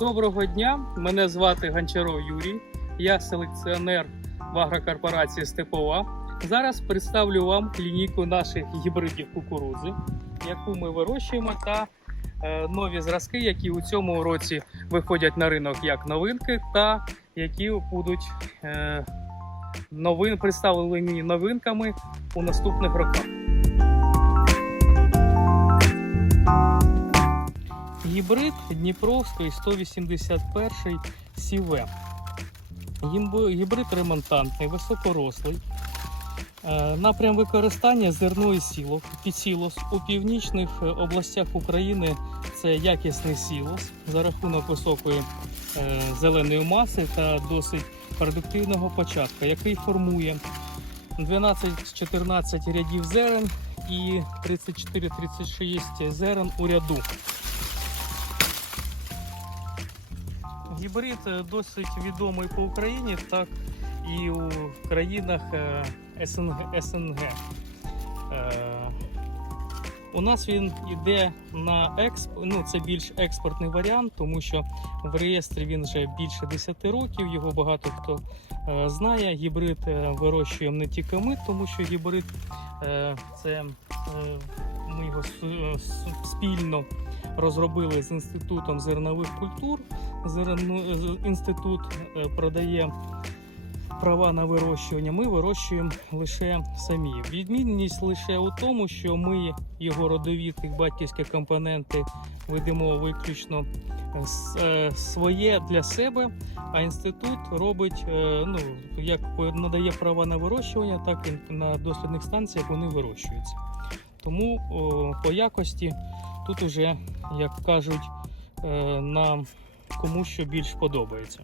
Доброго дня, мене звати Гончаров Юрій. Я селекціонер в агрокорпорації Степова. Зараз представлю вам лінійку наших гібридів кукурузи, яку ми вирощуємо, та е, нові зразки, які у цьому році виходять на ринок як новинки, та які будуть е, новин, представлені новинками у наступних роках. Гібрид Дніпровської 181 Сіве. Гібрид ремонтантний, високорослий. Е, Напрям використання зерно і сіло, підсілос. У північних е, областях України це якісний сілос за рахунок високої е, зеленої маси та досить продуктивного початку, який формує 12-14 рядів зерен і 34-36 зерен у ряду. Гібрид е, досить відомий по Україні, так і у країнах е, СНГ. СНГ. Е, У нас він йде на експ... ну це більш експортний варіант, тому що в реєстрі він вже більше 10 років. Його багато хто е, знає. Гібрид вирощуємо не тільки ми, тому що гібрид е, це е, ми його спільно розробили з інститутом зернових культур. З- інститут е, продає права на вирощування. Ми вирощуємо лише самі. Відмінність лише у тому, що ми його родові батьківські компоненти ведемо виключно е, е, своє для себе. А інститут робить, ну як надає права на вирощування, так і на дослідних станціях вони вирощуються. Тому о, по якості тут уже, як кажуть, на кому що більш подобається.